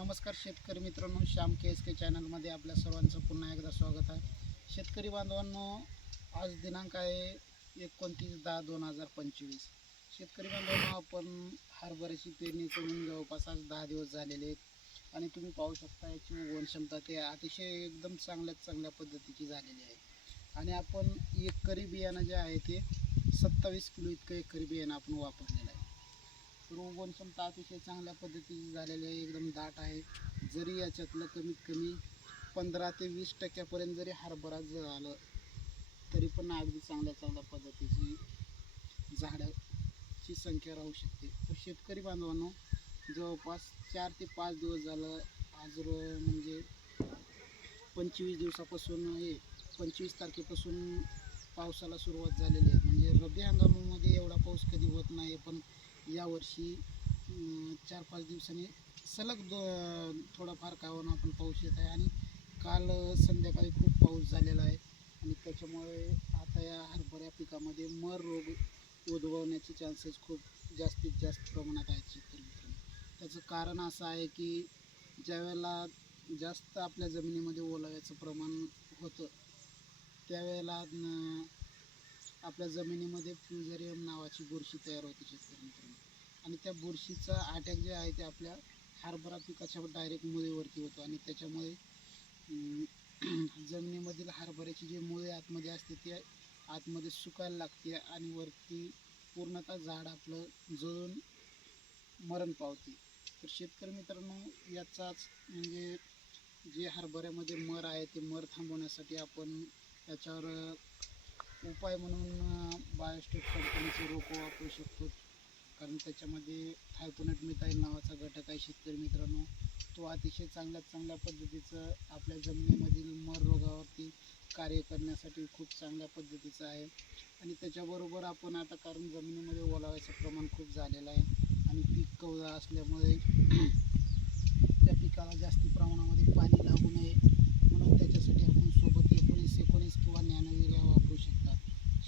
नमस्कार शेतकरी मित्रांनो, श्याम के चॅनलमध्ये आपल्या सर्वांचं पुन्हा एकदा स्वागत आहे. शेतकरी बांधवांनो, आज दिनांक आहे 29/10/2025. शेतकरी बांधवांनो, आपण हरभऱ्याची पेरणी करून जवळपास आज 10 दिवस झालेले आहेत आणि तुम्ही पाहू शकता याची उगवण क्षमता ते अतिशय एकदम चांगल्या पद्धतीची झालेली आहे. आणि आपण एकरी बियाणं जे आहे ते 27 किलो इतकं एकरी बियाणं आपण वापरलेलं आहे. उगवण क्षमता अतिशय चांगल्या पद्धतीची झालेली आहे, एकदम दाट आहे. जरी याच्यातलं कमीत कमी 15 ते 20% जरी हरभरा झालं तरी पण अगदी चांगल्या पद्धतीची झाडाची संख्या राहू शकते. तर शेतकरी बांधवांनो, जवळपास 4 ते 5 दिवस झालं आज म्हणजे 25 दिवसापासून 25 तारखेपासून पावसाला सुरुवात झालेली आहे. म्हणजे रब्बी हंगामामध्ये एवढा पाऊस कधी होत नाही, पण यावर्षी 4-5 दिवसांनी सलग थोडाफार का होईना आपण पाऊस येत आहे. आणि काल संध्याकाळी खूप पाऊस झालेला आहे आणि त्याच्यामुळे आता या हरभऱ्या पिकामध्ये मर रोग उद्भवण्याचे चान्सेस खूप जास्तीत जास्त प्रमाणात आहेत शेतकरी मित्रांनो. त्याचं कारण असं आहे की ज्यावेळेला जास्त आपल्या जमिनीमध्ये ओलाव्याचं प्रमाण होतं त्यावेळेला आपल्या जमिनीमध्ये फ्युझेरियम नावाची बुरशी तयार होते शेतकरी मित्रांनो. आणि त्या बुरशीचा अटॅक जे आहे ते आपल्या हरभरा पिकाच्या डायरेक्ट मुळीवरती होतो आणि त्याच्यामुळे जमिनीमधील हरभऱ्याची जी मुळे आतमध्ये असते ते आतमध्ये सुकायला लागते आणि वरती पूर्णतः झाड आपलं जळून मरण पावते. तर शेतकरी मित्रांनो, याचाच म्हणजे जे हरभऱ्यामध्ये मर आहे ते मर थांबवण्यासाठी आपण त्याच्यावर उपाय म्हणून बायोस्टेट कंपनीचे रोपं वापरू शकतो. कारण त्याच्यामध्ये थायकोनेट मिथाइल नावाचा घटक आहे शेतकरी मित्रांनो. तो अतिशय चांगल्या पद्धतीचं आपल्या जमिनीमधील मर रोगावरती कार्य करण्यासाठी खूप चांगल्या पद्धतीचं आहे. आणि त्याच्याबरोबर आपण आता कारण जमिनीमध्ये ओलाव्याचं प्रमाण खूप झालेलं आहे आणि पीक कवळं असल्यामुळे त्या पिकाला जास्ती प्रमाणामध्ये पाणी लागू नये म्हणून त्याच्यासाठी आपण सोबत 19-19 किंवा नॅनो युरिया वापरू शकता.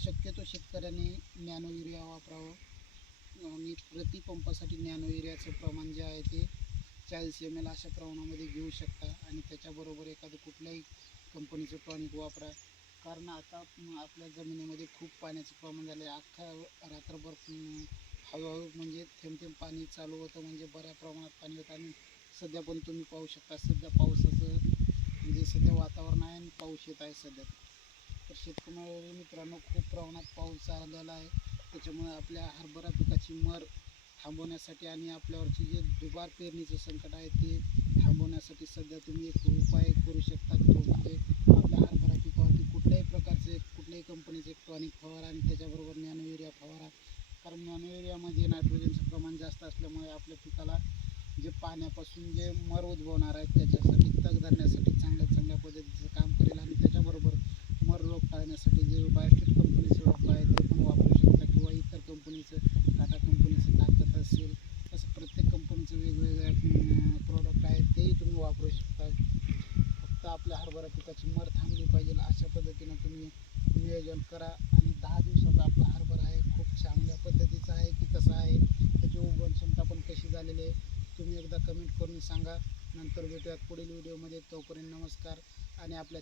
शक्यतो शेतकऱ्यांनी नॅनो युरिया वापरावं आणि प्रति पंपासाठी नॅनो युरियाचं प्रमाण जे आहे ते 40 ml अशा प्रमाणामध्ये घेऊ शकता. आणि त्याच्याबरोबर एखादं कुठल्याही कंपनीचं टॉनिक वापरा. कारण आता आपल्या जमिनीमध्ये खूप पाण्याचं प्रमाण झालं आहे. अख्खा रात्रभर हळूहळू म्हणजे थेंब पाणी चालू होतं, म्हणजे बऱ्या प्रमाणात पाणी होतं. आणि सध्या पण तुम्ही पाहू शकता सध्या पावसाचं म्हणजे सध्या वातावरण आहे आणि पाऊस येत आहे सध्या. तर शेतकरी मित्रांनो, खूप प्रमाणात पाऊस झालेला आहे. त्याच्यामुळे आपल्या हरभरा पिकाची मर थांबवण्यासाठी आणि आपल्यावरची जे दुबार पेरणीचं संकट आहे ते थांबवण्यासाठी सध्या तुम्ही एक उपाय करू शकता. तो म्हणजे आपल्या हरभरा पिकावरती कुठल्याही प्रकारचे कुठल्याही कंपनीचे एक टॉनिक फवारा आणि त्याच्याबरोबर नॅनो युरिया फवारा. कारण नॅनो युरियामध्ये नायट्रोजनचं प्रमाण जास्त असल्यामुळे आपल्या पिकाला जे पाण्यापासून जे मर उद्भवणार आहेत त्याच्यासाठी तग धरण्यासाठी चांगल्या पद्धतीचं काम करेल. आणि त्याच्याबरोबर मर रोग टाळण्यासाठी जे बायोस्टेट कंपनीचं रोप आहे ते पण वापरू शकता किंवा इतर कंपनीचं टाटा कंपनीचं ताकद असेल तसं प्रत्येक कंपनीचं वेगवेगळ्या प्रोडक्ट आहेत तेही तुम्ही वापरू शकता. फक्त आपल्या हरभरा पिकाची मर थांबली पाहिजे अशा पद्धतीनं तुम्ही नियोजन करा. आणि 10 दिवसाचा आपला हरभरा आहे, खूप चांगल्या पद्धतीचा आहे की कसा आहे, त्याची उगवण क्षमता पण कशी झालेली आहे तुम्ही एकदा कमेंट करून सांगा. नंतर भेटूयात पुढील व्हिडिओमध्ये. तोपर्यंत नमस्कार. आणि आपल्या